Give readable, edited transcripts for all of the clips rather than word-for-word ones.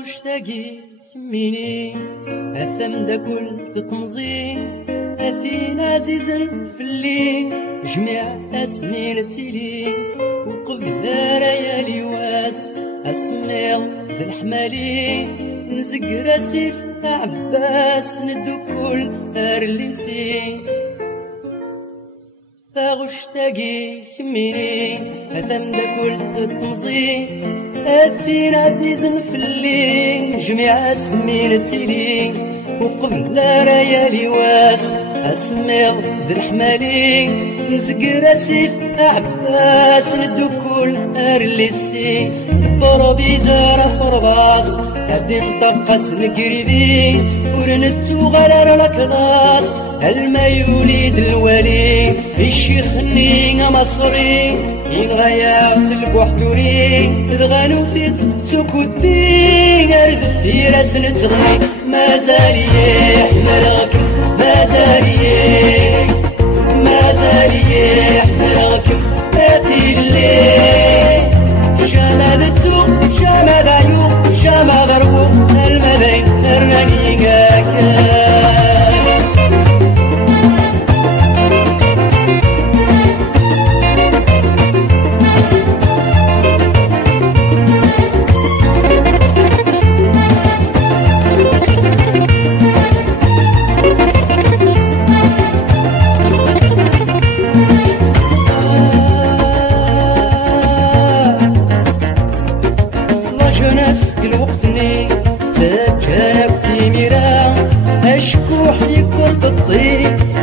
غشتاقي كميني أثم دا كل تطمزين أثين عزيز في الليل جميع أسمين التيلين وقبل ريالي واس أسمير ذا الحمالين نزق راسي في عباس ندو كل أرليسين غشتاقي كميني أثم دا كل تطمزين أثين عزيز في الليل جميع أسمين التيلين وقبل ريالي واس أسمير ذا الحمالين نزق راسي في عباس ندو كل أرليسي بروبيزار فرضاس هدي مطقس نقربي ورنتو غلر الكلاس الما يوليد الولي الشيخ نينا مصري ينغيا سلك وحدوري دغانو ثيت سكوت بين أرد في راس نتغني ما زالي يحملكم ما زالي ما زالي يحملكم أثير الليل شمادتو شماد عيوب شماد ربو المدين الرني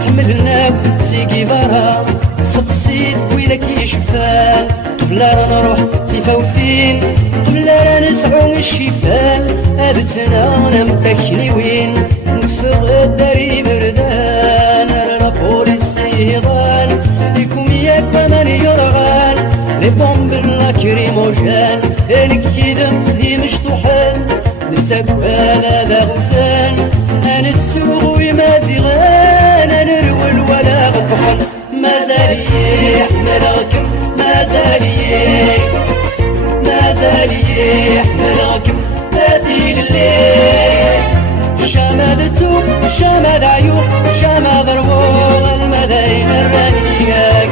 حملنا سيقي برا سقسيت ويلك يشفال قبل رانا نروح تفوتين قبل رانا نسعو الشفال هادتنا نمتكني وين نتفغ الداري بردان رانا بوليس يضان ليكم ياك بمان يرغان لي بومب لاكريموجان الكيدة ذي مشطوحان نتاكو هذا ذا غثان انا تسوق وما زغان انا نرول ولا غطفن ما زالي يحملكم ما زالي ما زالي يحملكم مثيل الليل شمادتو شماد عيوب شماد ربوغ المدين الرنية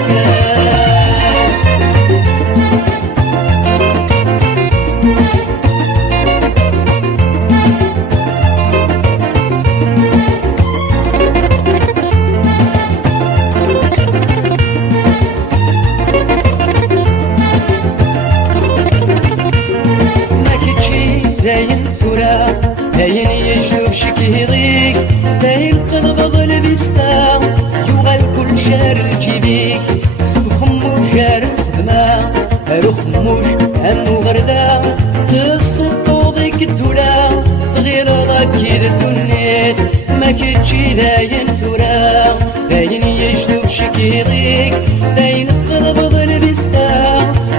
باين يشوف شكي ضيق باين تنبض البستا يوغل كل شهر جيبيك سبخمو جار خدمة رخموش همو غردا تصدو ضيق الدولا صغير راكيد الدنيت ما كتشي داين ثورا باين يشوف شكي ضيق باين تنبض البستا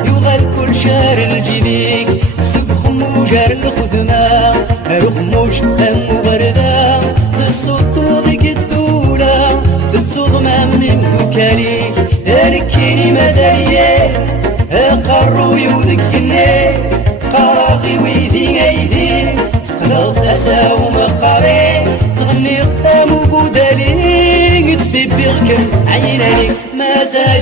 يوغل كل شهر جيبيك سبخمو جار الخدمة رخموش هم غردا تصدو ذيك الدولة تتصدم من ذكاليك الكيني مازالية قرو يوذك النيل قراغي ويدي ايدي تقلق تساو مقاري تغني قدام وبودالي تبيبي غكم عينانيك مازال